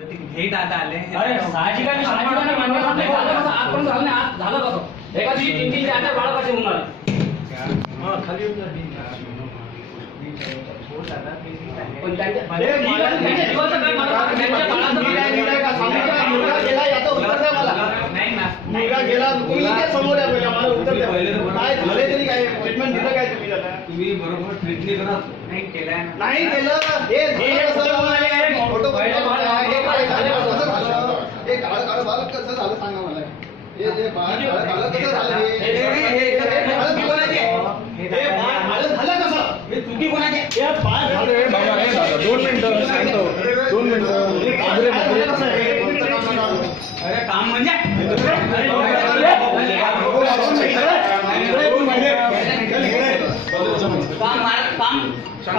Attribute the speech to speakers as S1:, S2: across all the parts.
S1: भेट आता आले.
S2: अरे साहजिकाने साहजिकाने मान्य करते झालं कसं आजपर्यंत झालं नाही आज झालं कसं एका दिवशी तीन तीन चार चार बाळं कसे पण
S1: ना
S3: गेला तुम्ही इथे समोर या पहिला मला उत्तर द्या. काय झाले तरी काय? ट्रीटमेंट दिलं काय तुम्ही त्याला
S4: तुम्ही बरोबर ट्रीटमेंट
S1: नाही केलंय ना.
S3: नाही केलं. हे? फोटो
S2: पहिले
S3: कसं
S2: बाळ-
S3: झालं? हे काय झालं? कसं झालं? हे काळं काळं बाळ कसं झालं सांगा मला हे हे बाळ काळं काळं कसं झालं हे?
S1: हे- हे- हे- हे-
S3: हे बाळ
S1: चुकी कोणाची आहे?
S3: हे बाळ काळं झालं कसं?
S1: हे चुकी कोणाची आहे?
S3: हे बाळ झालं-
S5: अरे बाबा, हे दादा, दोन मिनिटं, शांत हो. दोन मिनिटं.
S3: हे बाळ झालं कसं? हे एक मिनिट, एक मिनिट.
S1: अरे काम म्हणजे काम मार- काम काम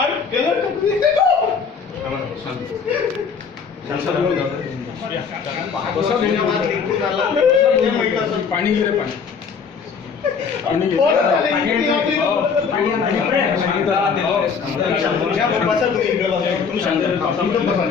S5: पाणी गिरे पाणी. पाणी घे.